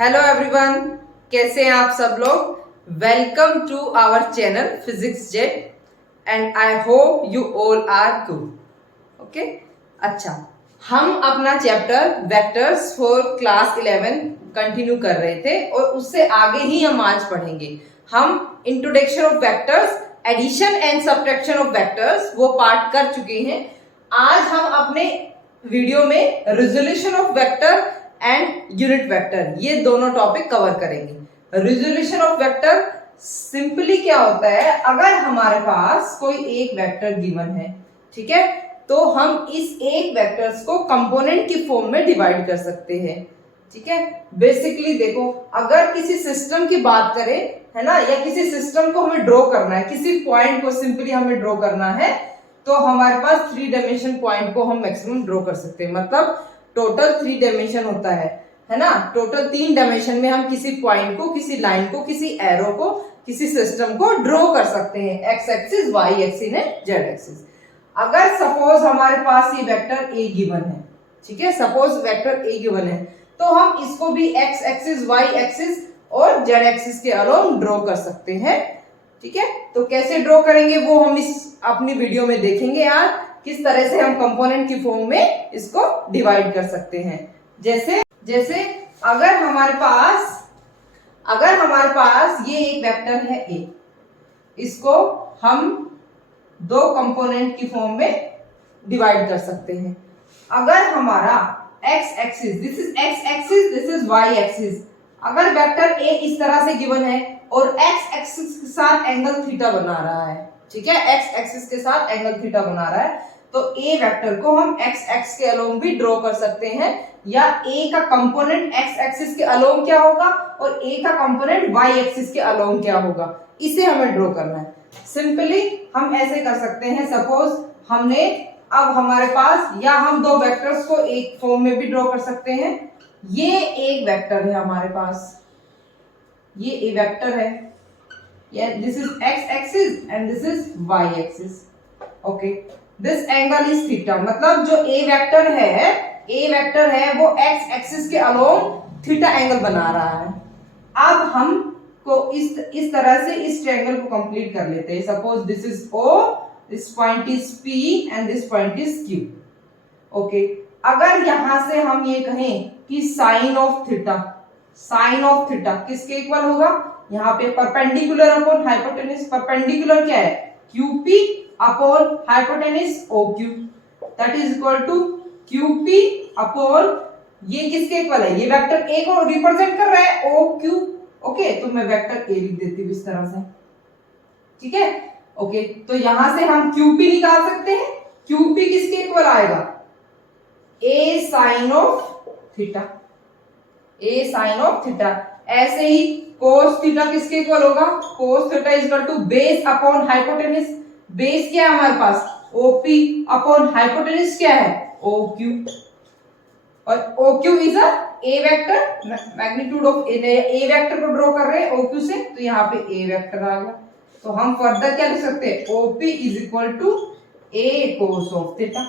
Hello everyone, कैसे हैं आप सब लोग। Welcome to our channel Physics Jet and I hope you all are good. Okay, अच्छा, हम अपना chapter vectors for class 11 continue कर रहे थे और उससे आगे ही हम आज पढ़ेंगे। हम introduction of vectors, addition and subtraction of vectors वो पार्ट कर चुके हैं। आज हम अपने वीडियो में resolution of vector and unit vector, ये दोनों टॉपिक कवर करेंगे। रिजोल्यूशन ऑफ वेक्टर सिंपली क्या होता है, अगर हमारे पास कोई एक वेक्टर गिवन है, ठीक है, तो हम इस एक वेक्टर्स को कंपोनेंट की फॉर्म में डिवाइड कर सकते हैं। ठीक है, बेसिकली देखो, अगर किसी सिस्टम की बात करें, है ना, या किसी सिस्टम को हमें ड्रॉ करना है, किसी पॉइंट को सिंपली हमें ड्रॉ करना है, तो हमारे पास 3 डायमेंशन पॉइंट को हम मैक्सिमम ड्रॉ कर सकते हैं। मतलब टोटल 3 डायमेंशन होता है ना। टोटल 3 डायमेंशन में हम किसी पॉइंट को, किसी लाइन को, किसी एरो को, किसी सिस्टम को ड्रॉ कर सकते हैं, X axis, Y axis and Z axis. अगर सपोज हमारे पास ये वेक्टर ए गिवन है, ठीक है, सपोज वेक्टर ए गिवन है, तो हम इसको भी एक्स एक्सिस, वाई एक्सिस और जेड एक्सिस के अलोंग ड्रॉ कर सकते हैं। ठीक है, तो कैसे ड्रॉ करेंगे वो हम इस अपनी वीडियो में देखेंगे यार, किस तरह से हम कंपोनेंट की फॉर्म में इसको डिवाइड कर सकते हैं। जैसे अगर हमारे पास ये एक वेक्टर है ए, इसको हम 2 कंपोनेंट की फॉर्म में डिवाइड कर सकते हैं। अगर हमारा X axis, this is X axis, this is Y axis, अगर वेक्टर ए इस तरह से गिवन है और एक्स एक्सिस के साथ एंगल थीटा बना रहा है, ठीक है, एक्स एक्सिस के साथ एंगल थीटा बना रहा है, तो ए वेक्टर को हम एक्स एक्स के अलोंग भी ड्रॉ कर सकते हैं, या ए का कंपोनेंट एक्स एक्सिस के अलोंग क्या होगा और ए का कंपोनेंट वाई एक्सिस के अलोंग क्या होगा, इसे हमें ड्रॉ करना है। सिंपली हम ऐसे कर सकते हैं, सपोज हमने अब हमारे पास, या हम 2 वेक्टर्स को एक फॉर्म में भी ड्रॉ कर सकते हैं। ये एक वेक्टर है हमारे पास, ये ए वेक्टर है, this is X axis and this is Y axis. Okay, this angle is theta, मतलब जो ए वेक्टर है वो एक्स एक्सिस के अलोंग थीटा एंगल बना रहा है। अब हम को इस तरह से इस ट्रायंगल को कंप्लीट कर लेते हैं। Suppose this is O, this point is P and this point is Q. Okay, अगर यहां से हम ये कहें कि साइन ऑफ थीटा किसके इक्वल होगा, यहाँ पे परपेंडिकुलर अपॉन हाइपोटेन्यूज, परपेंडिकुलर क्या है, QP upon hypotenuse OQ, that is equal to QP upon, ये किसके इक्वल है, ये वेक्टर ए को रिप्रेजेंट कर रहा है ओ क्यू। ओके, तो मैं वेक्टर ए लिख देती हूँ इस तरह से, ठीक है। ओके, तो यहां से हम क्यूपी निकाल सकते हैं। क्यूपी किसके इक्वल आएगा, A sine of theta, A sine of theta. ऐसे ही कोस थीटा किसके इक्वल होगा, cos theta is equal to base upon hypotenuse, base क्या है हमारे पास, ओपी अपॉन हाइपोटेन्यूज क्या है, ओक्यू, और OQ is a A vector, magnitude of A vector को ड्रॉ कर रहे हैं ओक्यू से, तो यहाँ पे ए वेक्टर आ गया। तो हम फर्दर क्या लिख सकते हैं, OP is equal to A cos of theta,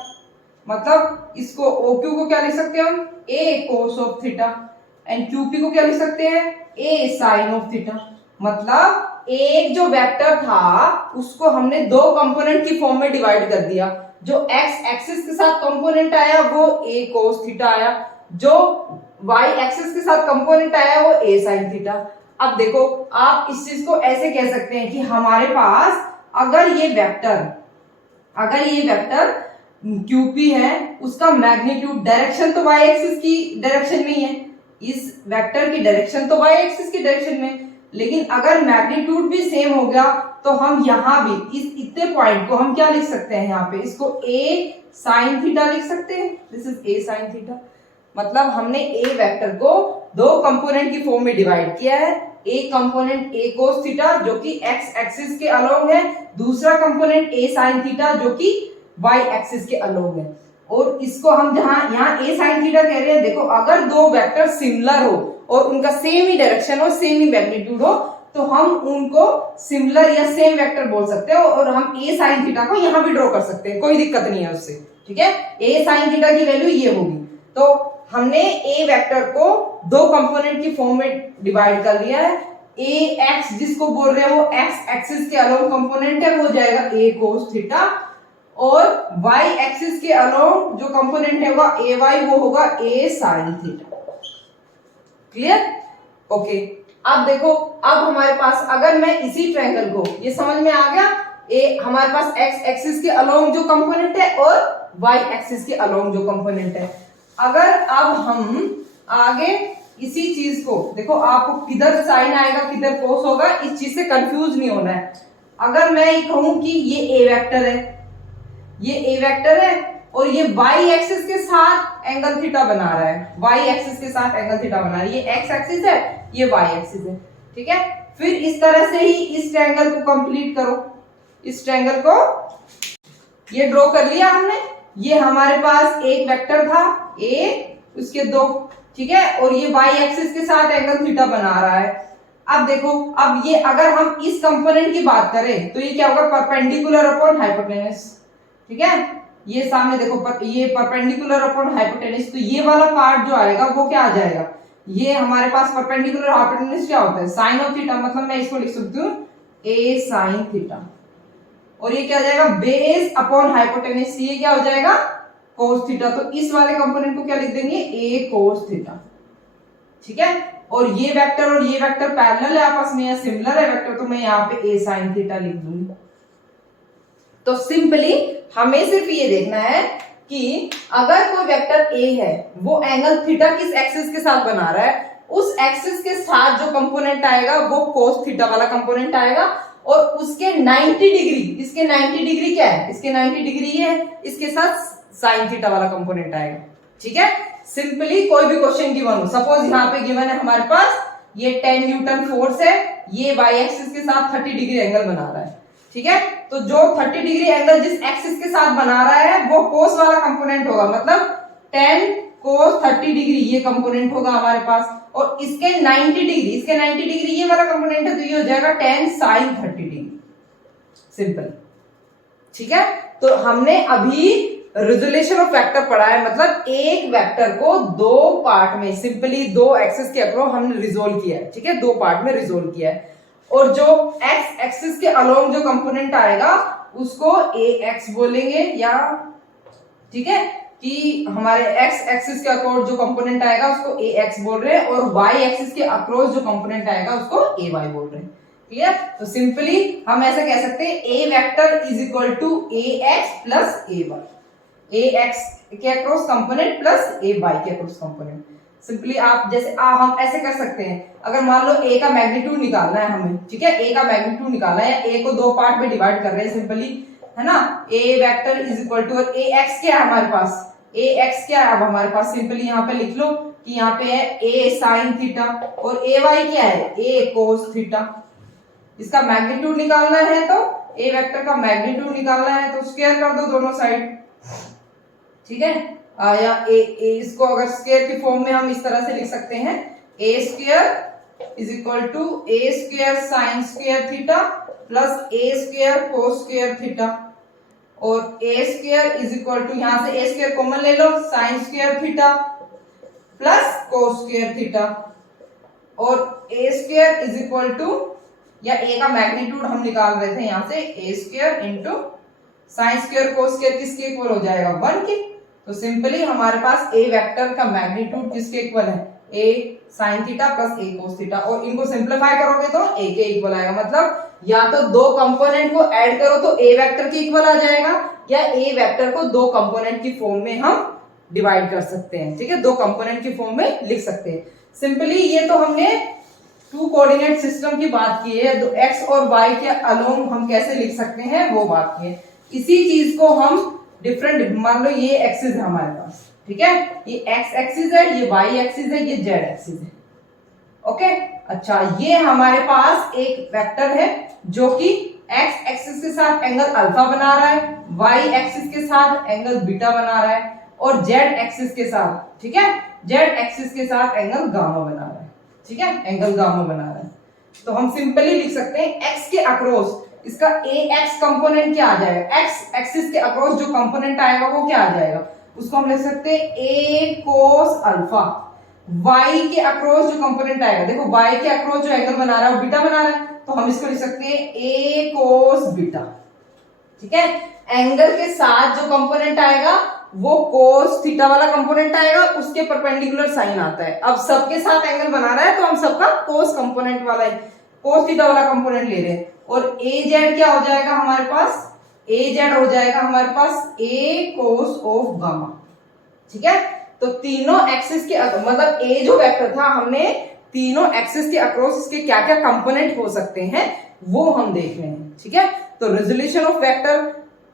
मतलब इसको ओक्यू को क्या लिख सकते हैं हम, A cos of theta, and QP को क्या लिख सकते हैं, ए साइन ऑफ थीटा। मतलब एक जो वेक्टर था उसको हमने 2 कंपोनेंट की फॉर्म में डिवाइड कर दिया। जो एक्स एक्सिस के साथ कंपोनेंट आया वो ए कोस थीटा आया, जो वाई एक्सिस के साथ कंपोनेंट आया वो ए साइन थीटा। अब देखो, आप इस चीज को ऐसे कह सकते हैं कि हमारे पास अगर ये वेक्टर क्यूपी है, उसका मैग्नीट्यूड, डायरेक्शन तो वाई एक्सिस की डायरेक्शन में ही है, इस वेक्टर की डायरेक्शन तो वाई एक्सिस की डायरेक्शन में, लेकिन अगर मैग्नीट्यूड भी सेम हो गया तो हम यहाँ भी इस इतने पॉइंट को हम क्या लिख सकते हैं, यहाँ पे इसको ए साइन थीटा लिख सकते हैं, this is a sine theta. मतलब हमने ए वेक्टर को 2 कंपोनेंट की फॉर्म में डिवाइड किया है। एक कंपोनेंट ए कोस थीटा जो कि एक्स एक्सिस के अलोंग है, दूसरा कंपोनेंट ए साइन थीटा जो कि वाई एक्सिस के अलोंग है। और इसको हम जहां यहाँ ए साइन थीटा कह रहे हैं, देखो अगर 2 वेक्टर सिमिलर हो और उनका सेम ही डायरेक्शन हो, सेम ही मैग्नीट्यूड हो, तो हम उनको सिमिलर या सेम वेक्टर बोल सकते हैं, और हम ए साइन थीटा को यहाँ भी ड्रॉ कर सकते हैं, कोई दिक्कत नहीं है उससे, ठीक है। ए साइन थीटा की वैल्यू ये होगी, तो हमने ए वेक्टर को दो कंपोनेंट की फॉर्म में डिवाइड कर लिया है। ए एक्स जिसको बोल रहे हैं वो एक्स एक्सिस के अलोंग कंपोनेंट है, वो हो जाएगा ए कोस थीटा, और वाई एक्सिस के अलोंग जो कंपोनेंट है वो ए वाई, वो होगा ए साइन थीटा। क्लियर? ओके। अब देखो, अब हमारे पास अगर मैं इसी ट्रायंगल को, ये समझ में आ गया, ए हमारे पास एक्स एक्सिस के अलोंग जो कंपोनेंट है और वाई एक्सिस के अलोंग जो कंपोनेंट है, अगर अब हम आगे इसी चीज को देखो, आपको किधर साइन आएगा किधर कोस होगा, इस चीज से कंफ्यूज नहीं होना है। अगर मैं ये कहूं कि ये ए वेक्टर है, ये ए वेक्टर है और ये वाई एक्सिस के साथ एंगल थीटा बना रहा है, वाई एक्सिस के साथ एंगल थीटा बना रहा है, ये एक्स एक्सिस है, ये वाई एक्सिस है, ठीक है। फिर इस तरह से ही इस ट्रायंगल को कंप्लीट करो, इस ट्रायंगल को ये ड्रॉ कर लिया हमने। ये हमारे पास एक वेक्टर था ए, उसके दो, ठीक है, और ये वाई एक्सिस के साथ एंगल थीटा बना रहा है। अब देखो, अब ये अगर हम इस कंपोनेंट की बात करें तो ये क्या होगा, परपेंडिकुलर अपॉन हाइपोटेनस, ठीक है। ये सामने देखो, ये परपेंडिकुलर अपॉन हाइपोटेनस, तो ये वाला पार्ट जो आएगा वो क्या आ जाएगा, ये हमारे पास परपेंडिकुलर हाइपोटेनस क्या होता है, साइन ऑफ थीटा, मतलब मैं इसको लिख सकती हूँ ए साइन थीटा, और ये क्या हो जाएगा, बेस अपॉन हाइपोटेनस, ये क्या हो जाएगा, कोस थीटा। तो इस वाले कंपोनेंट को क्या लिख देंगे, ए कोस थीटा, ठीक है। और ये वेक्टर और ये वेक्टर पैरेलल है आपस में, या सिमिलर है वेक्टर, तो मैं यहाँ पे ए साइन थीटा लिख दूंगी। तो सिंपली हमें सिर्फ ये देखना है कि अगर कोई वेक्टर ए है, वो एंगल थीटा किस एक्सिस के साथ बना रहा है, उस एक्सिस के साथ जो कंपोनेंट आएगा वो कोस थीटा वाला कंपोनेंट आएगा, और उसके 90 डिग्री, इसके 90 डिग्री क्या है, इसके 90 डिग्री ये है, इसके साथ साइन थीटा वाला कंपोनेंट आएगा, ठीक है। सिंपली कोई भी क्वेश्चन गिवन हो, सपोज यहाँ पे गिवन है हमारे पास ये 10 न्यूटन फोर्स है, ये वाई एक्सिस के साथ 30 डिग्री एंगल बना रहा है, ठीक है। तो जो 30 डिग्री एंगल जिस एक्सिस के साथ बना रहा है वो कोस वाला कंपोनेंट होगा, मतलब 10 कोस 30 डिग्री ये कंपोनेंट होगा हमारे पास, और इसके 90 डिग्री, इसके 90 डिग्री ये वाला कंपोनेंट है, तो ये हो जाएगा 10 साइन 30 डिग्री, सिंपल, ठीक है। तो हमने अभी रिजोल्यूशन ऑफ वेक्टर पढ़ा है, मतलब एक वेक्टर को दो पार्ट में, सिंपली दो एक्सिस के अक्रॉस हमने रिजोल्व किया है, ठीक है, दो पार्ट में रिजोल्व किया है, और जो एक्स एक्सिस के अलोंग जो कंपोनेंट आएगा उसको ए एक्स बोलेंगे, या ठीक है, कि हमारे एक्स एक्सिस के अक्रॉस जो कंपोनेंट आएगा उसको ए एक्स बोल रहे हैं, और वाई एक्सिस के अक्रॉस जो कंपोनेंट आएगा उसको ए वाई बोल रहे हैं, क्लियर। तो सिंपली हम ऐसा कह सकते हैं A vector is equal to A X plus A Y, A X के across component plus A Y के अक्रॉस कंपोनेंट। सिंपली आप जैसे हम ऐसे कर सकते हैं, अगर मान लो ए का मैग्नीट्यूड निकालना है हमें, ठीक है, ए का मैग्नीट्यूड निकालना है, ए को दो पार्ट में डिवाइड कर रहे हैं सिंपली, है ना, A vector is equal to, A X क्या है हमारे पास, ए एक्स क्या है अब हमारे पास, सिंपली यहाँ पे लिख लो कि यहाँ पे है ए साइन थीटा, और ए वाई क्या है, ए कोस थीटा। इसका मैग्नीट्यूड निकालना है तो ए वेक्टर का मैग्नीट्यूड निकालना है तो स्क्वायर कर दो दोनों साइड, ठीक है। या इसको अगर स्क्वायर की फॉर्म में हम इस तरह से लिख सकते हैं, A square is equal to A square sine square theta plus A square cos square theta, और A square is equal to, यहां से ए स्क्वायर कॉमन ले लो, sine square theta plus cos square theta, और A square is equal to, या A का magnitude हम निकाल रहे थे यहां से, A square into sine square cos square किसके इक्वल हो जाएगा, 1 के। तो सिंपली हमारे पास ए वेक्टर का मैग्नीट्यूड किसके इक्वल है, A sine theta plus A cos theta, और इनको सिंप्लीफाई करोगे तो ए के इक्वल आएगा, मतलब या तो दो कंपोनेंट को ऐड करो तो ए वेक्टर के इक्वल आ जाएगा, या ए वेक्टर को दो कंपोनेंट की फॉर्म में हम डिवाइड कर सकते हैं, ठीक है, दो कंपोनेंट की फॉर्म में लिख सकते हैं। सिंपली ये तो हमने टू कोऑर्डिनेट सिस्टम की बात की है, तो एक्स और वाई के अलोंग हम कैसे लिख सकते हैं वो बात की है। इसी चीज को हम डिफरेंट, मान लो ये एक्सिस है हमारे पास, ठीक है, ये एक्स एक्सिस है, ये वाई एक्सिस है, ये जेड एक्सिस है, ओके। अच्छा, ये हमारे पास एक वेक्टर है जो कि एक्स एक्सिस के साथ एंगल अल्फा बना रहा है, वाई एक्सिस के साथ एंगल बीटा बना रहा है, और जेड एक्सिस के साथ, ठीक है, जेड एक्सिस के साथ एंगल गामा बना रहा है, ठीक है, एंगल गामा बना रहा है। तो हम सिंपली लिख सकते हैं एक्स के अक्रॉस इसका ए एक्स कंपोनेंट क्या आ जाएगा, एक्स एक्सिस के अक्रॉस जो कंपोनेंट आएगा वो क्या आ जाएगा, उसको हम लिख सकते हैं ए कोस अल्फा। y के अक्रॉस जो कंपोनेंट आएगा, देखो y के अक्रॉस जो एंगल बना रहा है वो बीटा बना रहा है, तो हम इसको लिख सकते हैं ए कोस बीटा। ठीक है, एंगल के साथ जो कंपोनेंट आएगा वो कोस थीटा वाला कंपोनेंट आएगा, उसके परपेंडिकुलर साइन आता है। अब सबके साथ एंगल बना रहा है तो हम सबका कोस कंपोनेंट वाला है, कोस थीटा वाला कंपोनेंट ले रहे हैं। और ए जेड क्या हो जाएगा हमारे पास, ए जेड हो जाएगा हमारे पास ए कोस ऑफ गामा। ठीक है, तो तीनों एक्सिस के मतलब ए जो वेक्टर था, हमने तीनों एक्सिस के अक्रॉस इसके क्या क्या कंपोनेंट हो सकते हैं वो हम देख रहे हैं। ठीक है, तो रेजोल्यूशन ऑफ वेक्टर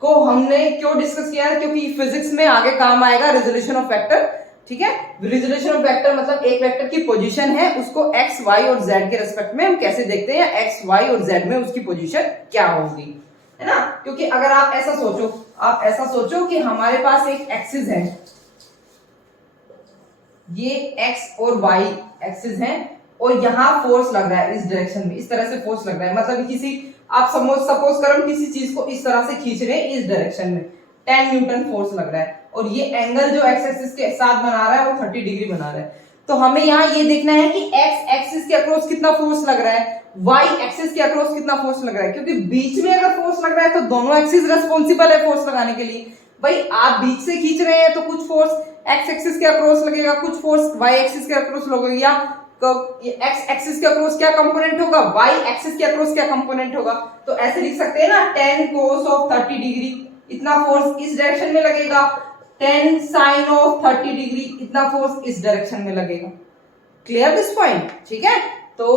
को हमने क्यों डिस्कस किया है, क्योंकि फिजिक्स में आगे काम आएगा रेजोल्यूशन ऑफ वेक्टर। ठीक है, रेजोल्यूशन ऑफ वेक्टर मतलब एक वेक्टर की पोजीशन है, उसको एक्स वाई और जेड के रेस्पेक्ट में हम कैसे देखते हैं, एक्स वाई और जेड में उसकी पोजीशन क्या होगी, है ना। क्योंकि अगर आप ऐसा सोचो कि हमारे पास एक एक्सिस है, ये एक्स और वाई एक्सिस है और यहाँ फोर्स लग रहा है इस डायरेक्शन में, इस तरह से फोर्स लग रहा है, मतलब किसी आप सपोज करो किसी चीज को इस तरह से खींच रहे हैं इस डायरेक्शन में, 10 न्यूटन फोर्स लग रहा है, और ये एंगल जो एक्स एक्सिस के साथ बना रहा है वो 30 डिग्री बना रहा है। तो हमें यहाँ ये देखना है कि एक्स एक्सिस के अक्रॉस कितना फोर्स लग रहा है, वाई एक्सिस के अक्रॉस कितना फोर्स लग रहा है, क्योंकि बीच में अगर फोर्स लग रहा है तो दोनों एक्सिस रेस्पॉन्सिबल है फोर्स लगाने के लिए। भाई आप बीच से खींच रहे हैं तो कुछ फोर्स एक्स एक्सिस के अक्रॉस लगेगा, कुछ फोर्स वाई एक्सिस के अक्रॉस लगेगा। एक्स एक्सिस के अक्रॉस क्या कंपोनेंट होगा, वाई एक्सिस के अक्रॉस क्या कंपोनेंट होगा, तो ऐसे लिख सकते हैं ना, 10 cos ऑफ 30 डिग्री इतना फोर्स इस डायरेक्शन में लगेगा, 10 sin ऑफ 30 डिग्री इतना फोर्स इस डायरेक्शन में लगेगा। Clear this point. ठीक है, तो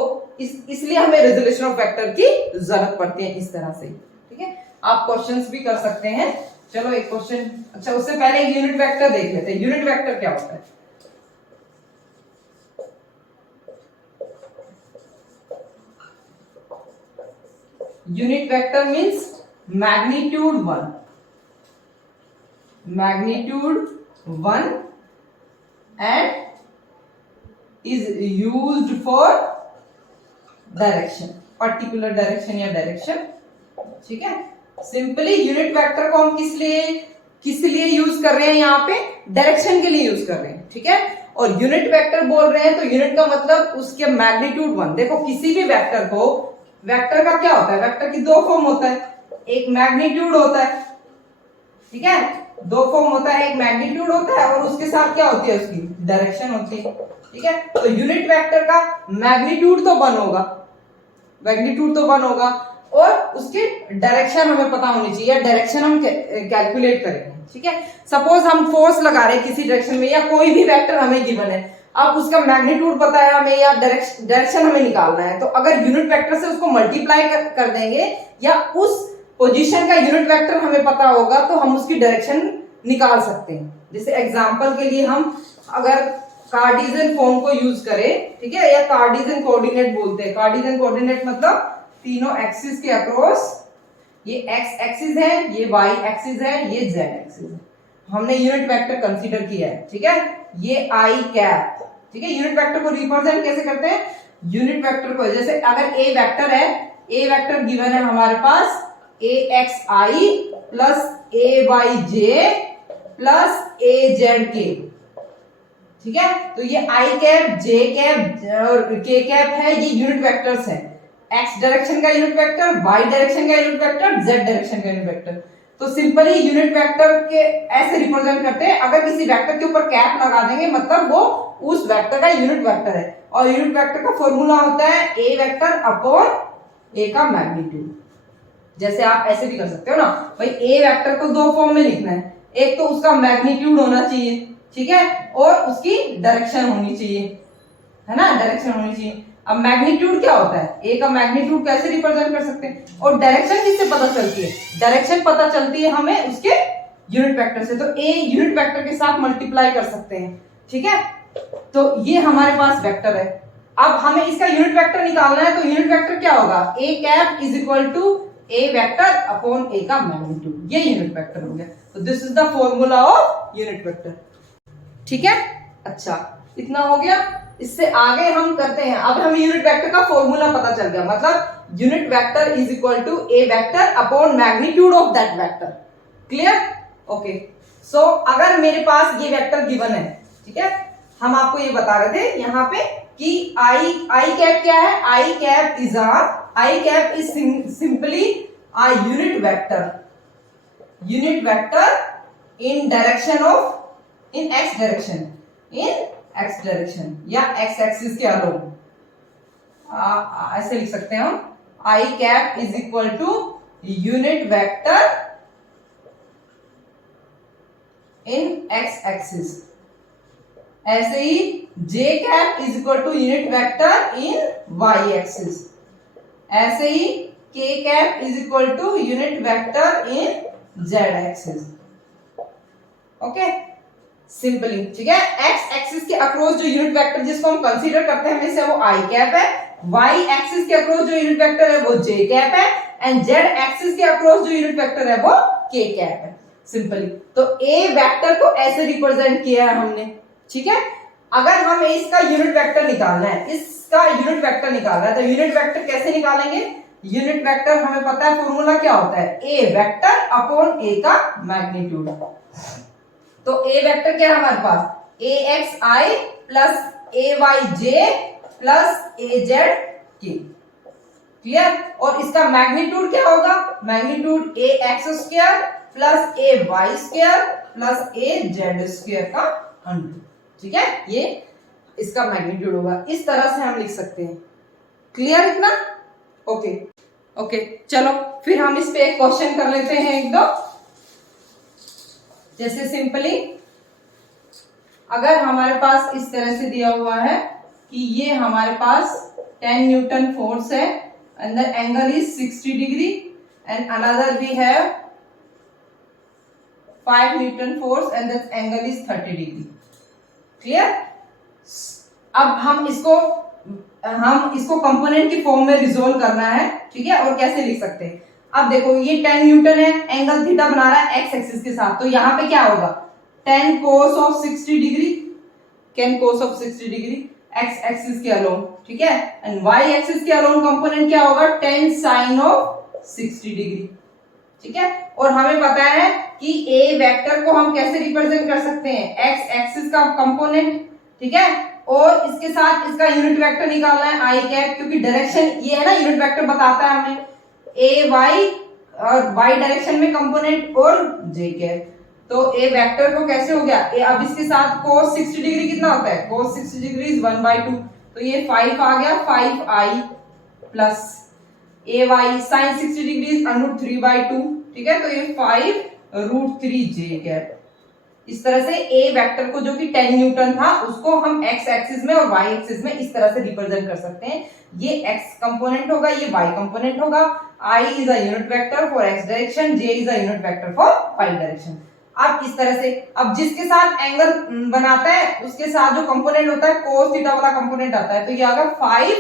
इसलिए हमें रेजोल्यूशन ऑफ वेक्टर की जरूरत पड़ती है इस तरह से। ठीक है, आप क्वेश्चंस भी कर सकते हैं। चलो एक क्वेश्चन, अच्छा उससे पहले यूनिट वेक्टर देख लेते हैं। यूनिट वेक्टर क्या होता है, unit vector means magnitude 1 and is used for direction, particular direction या direction। ठीक है, सिंपली यूनिट वेक्टर को हम किस लिए यूज कर रहे हैं, यहाँ पे डायरेक्शन के लिए यूज कर रहे हैं। ठीक है, और यूनिट वेक्टर बोल रहे हैं तो यूनिट का मतलब उसके मैग्नीट्यूड 1। देखो किसी भी वेक्टर को, वेक्टर का क्या होता है, वेक्टर की दो फॉर्म होता है, एक मैग्नीट्यूड होता है। ठीक है, दो फॉर्म होता है, एक मैग्नीट्यूड होता है और उसके साथ क्या होती है, उसकी डायरेक्शन होती है। ठीक है, तो यूनिट वेक्टर का मैग्नीट्यूड तो 1 होगा, और उसकी डायरेक्शन हमें पता होनी चाहिए, डायरेक्शन हम कैलकुलेट करेंगे। ठीक है, सपोज हम फोर्स लगा रहे हैं किसी डायरेक्शन में, या कोई भी वेक्टर हमें गिवन है, अब उसका मैग्नीट्यूड पता है हमें या डायरेक्शन हमें निकालना है, तो अगर यूनिट वेक्टर से उसको मल्टीप्लाई कर देंगे या उस पोजीशन का यूनिट वेक्टर हमें पता होगा तो हम उसकी डायरेक्शन निकाल सकते हैं। जैसे एग्जांपल के लिए हम अगर कार्टेशियन फॉर्म को यूज करें, ठीक है, या कार्टेशियन कोऑर्डिनेट बोलते हैं। कार्टेशियन कोऑर्डिनेट मतलब तीनों एक्सिस के अक्रॉस, ये एक्स एक्सिस है, ये वाई एक्सिस है, ये जेड एक्सिस है, हमने यूनिट वेक्टर कंसीडर किया है। ठीक है, ये आई कैप। ठीक है, यूनिट वेक्टर को रिप्रेजेंट कैसे करते हैं, यूनिट वेक्टर को जैसे अगर ए वेक्टर है, ए वेक्टर गिवन है हमारे पास ए x I plus A Y J plus A Z के। ठीक है, तो ये आई कैप, जे कैप और के कैप है, ये यूनिट वेक्टर्स हैं। एक्स डायरेक्शन का यूनिट वेक्टर, वाई डायरेक्शन का यूनिट वेक्टर, जेड डायरेक्शन का यूनिट वेक्टर। तो सिंपली यूनिट वेक्टर के ऐसे रिप्रेजेंट करते हैं, अगर किसी वेक्टर के ऊपर कैप लगा देंगे मतलब वो उस वेक्टर का यूनिट वेक्टर है। और यूनिट वेक्टर का फॉर्मूला होता है ए वेक्टर अपॉन ए का मैग्नीट्यूड। जैसे आप ऐसे भी कर सकते हो ना, भाई ए वेक्टर को दो फॉर्म में लिखना है, एक तो उसका मैग्नीट्यूड होना चाहिए, ठीक है, और उसकी डायरेक्शन होनी चाहिए, है ना, डायरेक्शन होनी चाहिए। अब मैग्नीट्यूड क्या होता है, ए का मैग्नीट्यूड कैसे रिप्रेजेंट कर सकते हैं, और डायरेक्शन किससे पता चलती है, डायरेक्शन पता चलती है हमें उसके यूनिट वेक्टर से, तो ए यूनिट वेक्टर के साथ मल्टीप्लाई कर सकते हैं। ठीक है, तो ये हमारे पास वेक्टर है। अब हमें इसका यूनिट वेक्टर निकालना है, तो यूनिट वेक्टर क्या होगा, A cap is equal to A vector upon A का मैग्नीट्यूड, ये यूनिट वेक्टर हो गया। तो this is the formula of unit vector. ठीक है, अच्छा इतना हो गया। इससे आगे हम करते हैं, अब हमें यूनिट वेक्टर का फॉर्मूला पता चल गया, मतलब unit vector is equal to A vector upon magnitude of that vector. Clear, okay. So अगर मेरे पास ये वेक्टर गिवन है, ठीक है, हम आपको ये बता रहे थे यहाँ पे कि आई कैप क्या है, I cap is simply a unit vector in direction of in x direction या x एक्सिस के अलोंग, ऐसे लिख सकते हैं हम, I cap is equal to unit vector in x axis. ऐसे ही j cap is equal to unit vector in y axis. ऐसे ही k cap is equal to unit vector in z axis. Okay, simply, ठीक है। x axis के across जो unit vector जिसको हम कंसीडर करते हैं हमेशा वो i कैप है, y एक्सिस के अक्रॉस जो यूनिट वेक्टर है वो j कैप है, एंड z एक्सिस के अक्रॉस जो यूनिट वेक्टर है वो k कैप है। सिंपली, तो a वेक्टर को ऐसे रिप्रेजेंट किया है हमने, ठीक है। अगर हम इसका यूनिट वेक्टर निकालना है, इसका यूनिट वेक्टर निकालना है, तो यूनिट वेक्टर कैसे निकालेंगे? यूनिट वेक्टर हमें पता है फॉर्मूला क्या होता है, a वेक्टर अपॉन a का मैग्नीट्यूड। तो a वेक्टर क्या है हमारे पास, axi plus ayj plus azk, clear. और इसका मैग्नीट्यूड क्या होगा, magnitude ax square plus ay square plus az square का अंडर, ठीक है, ये इसका मैग्नीट्यूड होगा। इस तरह से हम लिख सकते हैं, क्लियर इतना? ओके, चलो फिर हम इस पे एक क्वेश्चन कर लेते हैं एक दो। जैसे सिंपली अगर हमारे पास इस तरह से दिया हुआ है कि ये हमारे पास 10 न्यूटन फोर्स है and the angle is 60 degree and another we have 5 Newton force and the angle is 30 degree, clear. अब हम इसको कंपोनेंट की फॉर्म में रिजोल्व करना है, ठीक है। और कैसे लिख सकते हैं, अब देखो ये 10 न्यूटन है, एंगल थीटा बना रहा है एक्स एक्सिस के साथ, तो यहाँ पे क्या होगा 10 cos of 60 degree, 10 cos of 60 degree x axis के अलोंग, ठीक है। एंड वाई एक्सिस के अलोंग कंपोनेंट क्या होगा 10 sin ऑफ 60 डिग्री, ठीक है। और हमें पता है कि ए वेक्टर को हम कैसे रिप्रेजेंट कर सकते हैं, एक्स एक्सिस का कंपोनेंट, ठीक है। और इसके साथ इसका यूनिट वेक्टर निकालना है आई कैप, क्योंकि डायरेक्शन ये है ना, यूनिट वेक्टर बताता है हमें ए वाई और वाई डायरेक्शन में कंपोनेंट और जे कैप। तो ए वेक्टर को कैसे हो गया, अब इसके साथ cos 60 डिग्री कितना होता है, cos 60 डिग्री इज 1/2, तो ये 5 आ गया, 5i plus A Y sin 60 degree is √3/2, ठीक है। तो ये 5√3j कैप। इस तरह से ए वेक्टर को जो कि 10 न्यूटन था उसको हम एक्स एक्सिस में और वाई एक्सिस में इस तरह से रिप्रेजेंट कर सकते हैं। ये एक्स कंपोनेंट होगा, ये वाई कंपोनेंट होगा। I is a unit vector for X direction, j is a unit vector for Y direction. अब इस तरह से, अब जिसके साथ एंगल बनाता है उसके साथ जो कंपोनेंट होता है cos थीटा वाला कंपोनेंट आता है, तो ये आगा 5,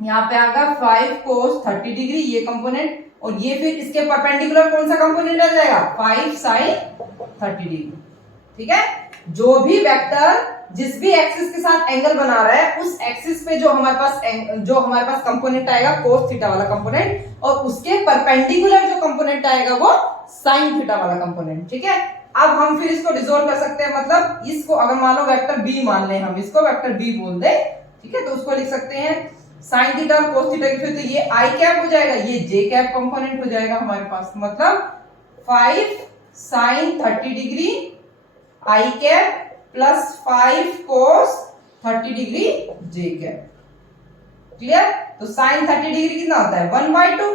यहाँ पे आगा 5 cos 30 डिग्री ये कंपोनेंट, और ये फिर इसके परपेंडिकुलर कौन सा कंपोनेंट आ जाएगा 5 sin 30 डिग्री, ठीक है। जो भी वेक्टर जिस भी एक्सिस के साथ एंगल बना रहा है उस एक्सिस पे जो हमारे पास कंपोनेंट आएगा cos थीटा वाला कंपोनेंट, और उसके परपेंडिकुलर जो कंपोनेंट आएगा वो sin थीटा वाला कंपोनेंट, ठीक है। अब हम फिर इसको रिजोल्व कर सकते हैं, मतलब इसको अगर मान लो वेक्टर b मान लें, हम इसको वेक्टर b बोल दे, ठीक है। तो उसको लिख सकते हैं sin थीटा और cos थीटा की, फिर तो ये i कैप हो जाएगा, ये j कैप कंपोनेंट हो जाएगा हमारे पास, मतलब 5 sin 30 degree i cap plus 5 cos 30 degree j cap, clear. तो sin 30 डिग्री कितना होता है 1/2,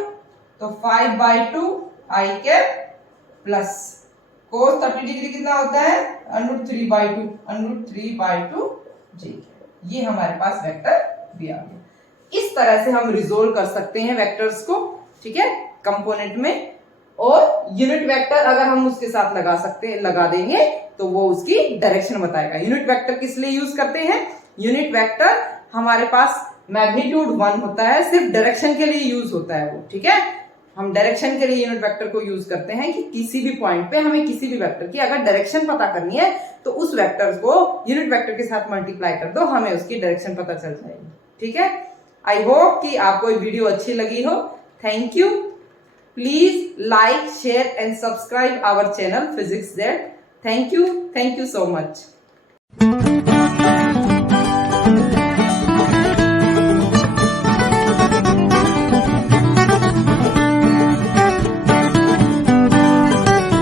तो 5/2 i cap plus cos 30 degree कितना होता है √3/2 j कैप। ये हमारे पास वेक्टर भी आ गया। इस तरह से हम रिजोल्व कर सकते हैं वेक्टर्स को, ठीक है, कंपोनेंट में। और यूनिट वेक्टर अगर हम उसके साथ लगा देंगे तो वो उसकी डायरेक्शन बताएगा। यूनिट वेक्टर किस लिए यूज करते हैं, यूनिट वेक्टर हमारे पास मैग्नीट्यूड 1 होता है, सिर्फ डायरेक्शन के लिए यूज होता है वो, ठीक है। हम डायरेक्शन के लिए यूनिट वेक्टर को यूज करते हैं कि किसी भी पॉइंट पे हमें किसी भी वेक्टर की अगर डायरेक्शन पता करनी है तो उस वेक्टर को यूनिट वेक्टर के साथ मल्टीप्लाई कर दो, हमें उसकी डायरेक्शन पता चल जाएगी, ठीक है। आई होप कि आपको ये वीडियो अच्छी लगी हो। Thank you. Please like, share and subscribe our channel Physics Z. Thank you so much.